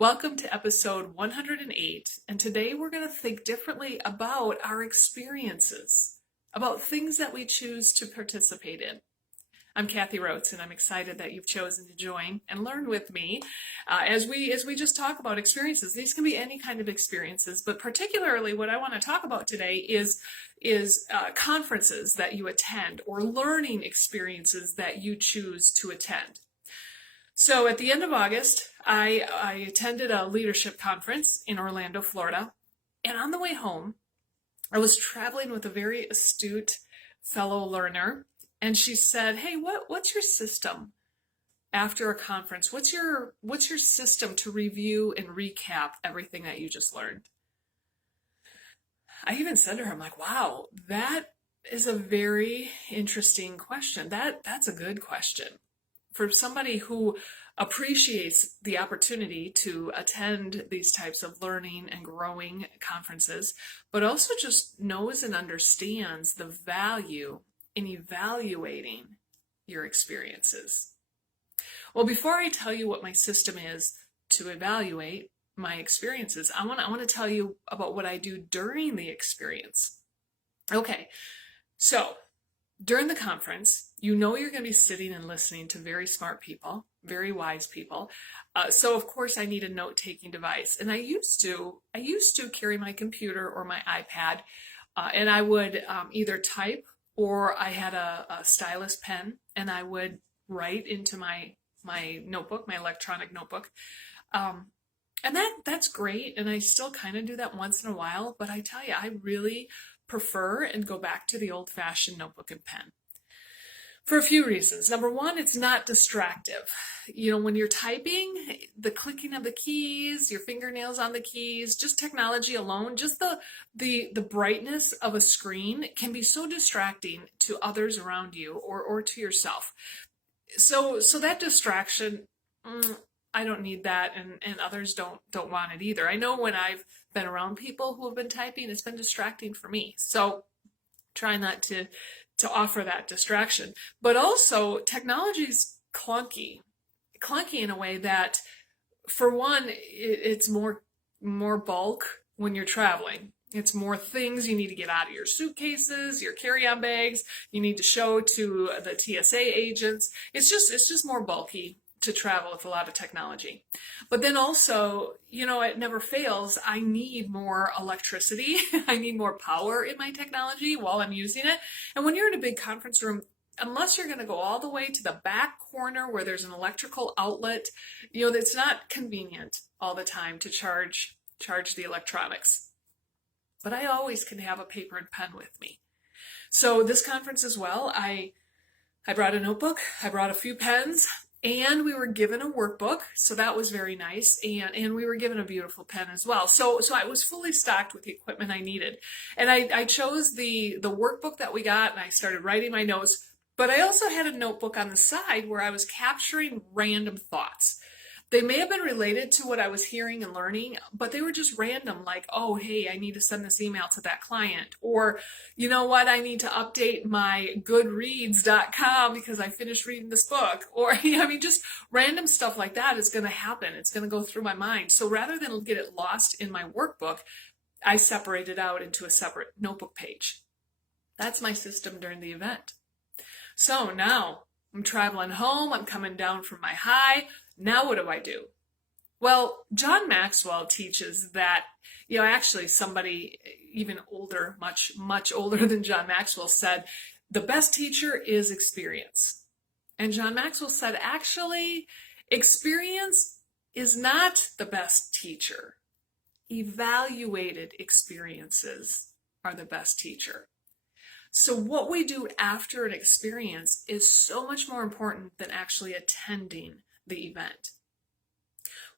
Welcome to episode 108, and today we're going to think differently about our experiences, about things that we choose to participate in. I'm Kathy Rotes, and I'm excited that you've chosen to join and learn with me as we just talk about experiences. These can be any kind of experiences, but particularly what I want to talk about today is conferences that you attend or learning experiences that you choose to attend. So at the end of August, I attended a leadership conference in Orlando, Florida. And on the way home, I was traveling with a very astute fellow learner. And she said, "Hey, what's your system after a conference? What's your system to review and recap everything that you just learned?" I even said to her, I'm like, "Wow, that is a very interesting question. That's a good question." For somebody who appreciates the opportunity to attend these types of learning and growing conferences, but also just knows and understands the value in evaluating your experiences. Well, before I tell you what my system is to evaluate my experiences, I want to tell you about what I do during the experience. Okay, so during the conference, you know you're going to be sitting and listening to very smart people, very wise people. So of course I need a note-taking device, and I used to carry my computer or my iPad, and I would either type or I had a stylus pen, and I would write into my notebook, my electronic notebook. And that's great, and I still kind of do that once in a while, but I tell you, I really prefer and go back to the old-fashioned notebook and pen for a few reasons. Number one, it's not distractive. You know, when you're typing, the clicking of the keys, your fingernails on the keys, just technology alone, just the brightness of a screen can be so distracting to others around you or to yourself. So that distraction, I don't need that, and others don't want it either. I know when I've been around people who have been typing, it's been distracting for me. So try not to offer that distraction. But also, technology's clunky in a way that, for one, it's more bulk when you're traveling. It's more things you need to get out of your suitcases, your carry-on bags. You need to show to the TSA agents. It's just more bulky to travel with a lot of technology. But then also, you know, it never fails. I need more electricity. I need more power in my technology while I'm using it. And when you're in a big conference room, unless you're going to go all the way to the back corner where there's an electrical outlet, you know, it's not convenient all the time to charge the electronics. But I always can have a paper and pen with me. So this conference as well, I brought a notebook, I brought a few pens, and we were given a workbook, so that was very nice, and we were given a beautiful pen as well. So I was fully stocked with the equipment I needed. And I chose the workbook that we got, and I started writing my notes, but I also had a notebook on the side where I was capturing random thoughts. They may have been related to what I was hearing and learning, but they were just random, like, oh, hey, I need to send this email to that client. Or, you know what, I need to update my goodreads.com because I finished reading this book. Or, I mean, just random stuff like that is going to happen. It's going to go through my mind. So rather than get it lost in my workbook, I separated it out into a separate notebook page. That's my system during the event. So now I'm traveling home. I'm coming down from my high. Now what do? Well, John Maxwell teaches that, you know, actually somebody even older, much older than John Maxwell said, the best teacher is experience. And John Maxwell said, actually, experience is not the best teacher. Evaluated experiences are the best teacher. So what we do after an experience is so much more important than actually attending the event.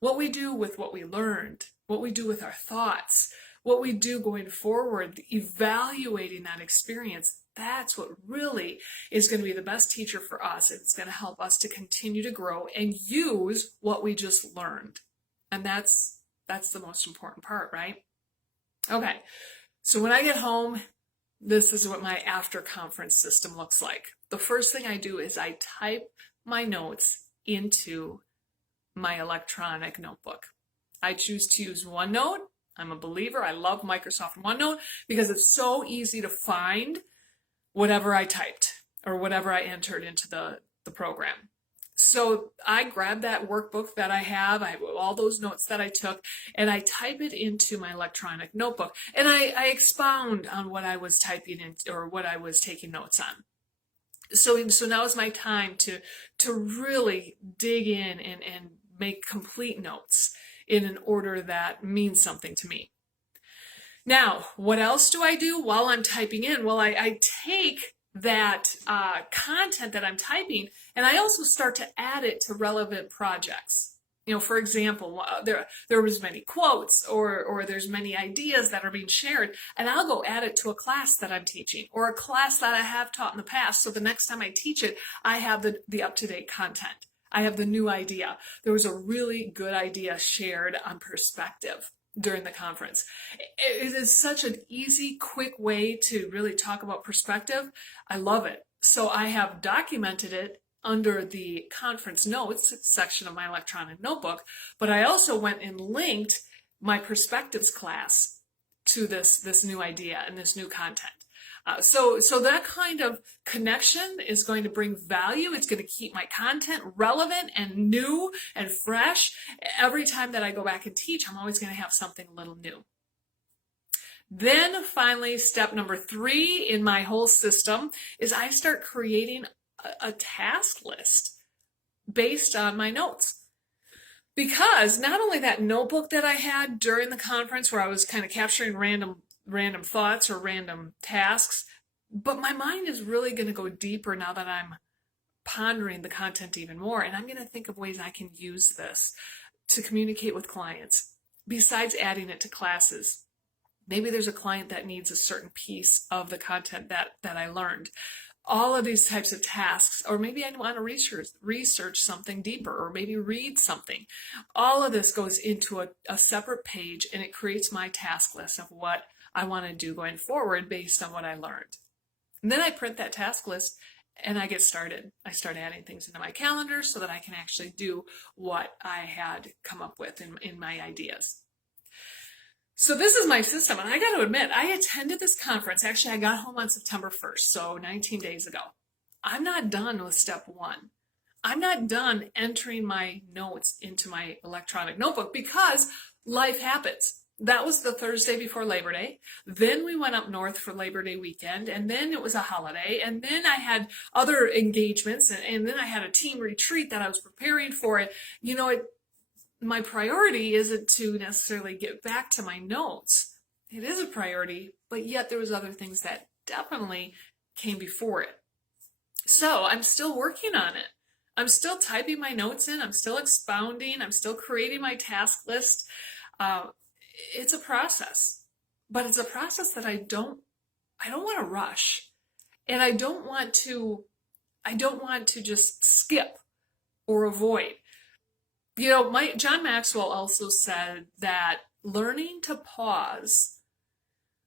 What we do with what we learned, what we do with our thoughts, what we do going forward, evaluating that experience, that's what really is going to be the best teacher for us. It's going to help us to continue to grow and use what we just learned. And that's the most important part, right? Okay, so when I get home, this is what my after conference system looks like. The first thing I do is I type my notes into my electronic notebook. I choose to use OneNote. I'm a believer. I love Microsoft OneNote because it's so easy to find whatever I typed or whatever I entered into the program. So I grab that workbook that I have all those notes that I took, and I type it into my electronic notebook. And I expound on what I was typing in or what I was taking notes on. So now is my time to really dig in and make complete notes in an order that means something to me. Now, what else do I do while I'm typing in? Well, I take that content that I'm typing, and I also start to add it to relevant projects. For example, there was many quotes or there's many ideas that are being shared, and I'll go add it to a class that I'm teaching or a class that I have taught in the past. So the next time I teach it, I have the up-to-date content. I have the new idea. There was a really good idea shared on perspective during the conference. It is such an easy, quick way to really talk about perspective. I love it. So I have documented it under the conference notes section of my electronic notebook, but I also went and linked my perspectives class to this new idea and this new content. So that kind of connection is going to bring value. It's going to keep my content relevant and new and fresh. Every time that I go back and teach, I'm always going to have something a little new. Then finally, step number 3 in my whole system is I start creating a task list based on my notes. Because not only that notebook that I had during the conference where I was kind of capturing random thoughts or random tasks, but my mind is really going to go deeper now that I'm pondering the content even more, and I'm going to think of ways I can use this to communicate with clients besides adding it to classes. Maybe there's a client that needs a certain piece of the content that I learned. All of these types of tasks, or maybe I want to research something deeper, or maybe read something. All of this goes into a separate page, and it creates my task list of what I want to do going forward based on what I learned. And then I print that task list and I get started. I start adding things into my calendar so that I can actually do what I had come up with in my ideas. So this is my system, and I got to admit, I attended this conference. Actually, I got home on September 1st, so 19 days ago. I'm not done with step 1. I'm not done entering my notes into my electronic notebook because life happens. That was the Thursday before Labor Day. Then we went up north for Labor Day weekend, and then it was a holiday, and then I had other engagements, and then I had a team retreat that I was preparing for. My priority isn't to necessarily get back to my notes. It is a priority, but yet there was other things that definitely came before it. So I'm still working on it. I'm still typing my notes in. I'm still expounding. I'm still creating my task list. It's a process, but it's a process that I don't want to rush, and I don't want to just skip or avoid. John Maxwell also said that learning to pause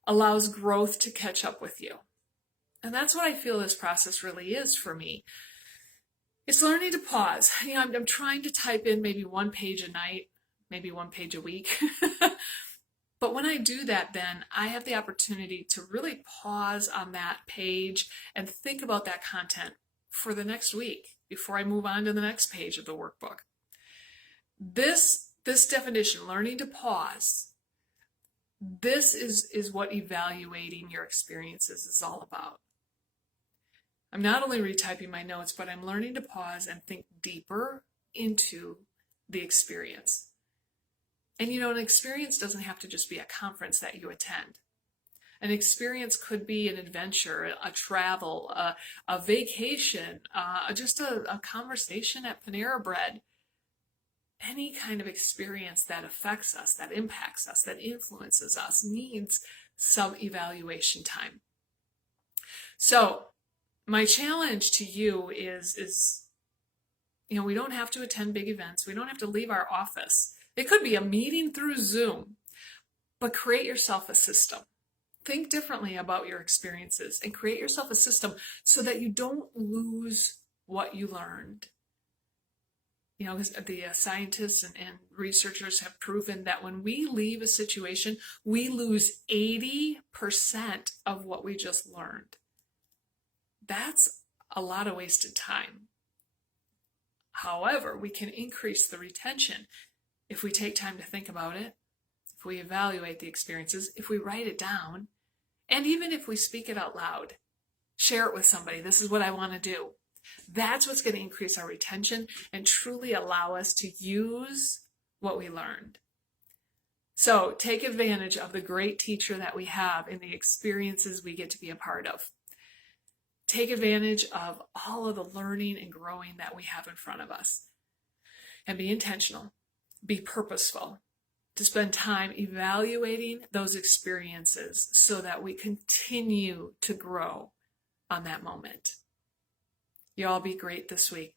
allows growth to catch up with you. And that's what I feel this process really is for me. It's learning to pause. I'm trying to type in maybe 1 page a night, maybe 1 page a week. But when I do that, then I have the opportunity to really pause on that page and think about that content for the next week before I move on to the next page of the workbook. This definition, learning to pause, this is what evaluating your experiences is all about. I'm not only retyping my notes, but I'm learning to pause and think deeper into the experience. And an experience doesn't have to just be a conference that you attend. An experience could be an adventure, a travel, a vacation, just a conversation at Panera Bread. Any kind of experience that affects us, that impacts us, that influences us needs some evaluation time. So my challenge to you is we don't have to attend big events. We don't have to leave our office. It could be a meeting through Zoom, but create yourself a system. Think differently about your experiences and create yourself a system so that you don't lose what you learned. You know, the scientists and researchers have proven that when we leave a situation, we lose 80% of what we just learned. That's a lot of wasted time. However, we can increase the retention if we take time to think about it, if we evaluate the experiences, if we write it down, and even if we speak it out loud. Share it with somebody. This is what I want to do. That's what's going to increase our retention and truly allow us to use what we learned. So take advantage of the great teacher that we have and the experiences we get to be a part of. Take advantage of all of the learning and growing that we have in front of us. And be intentional. Be purposeful. To spend time evaluating those experiences so that we continue to grow on that moment. You all be great this week.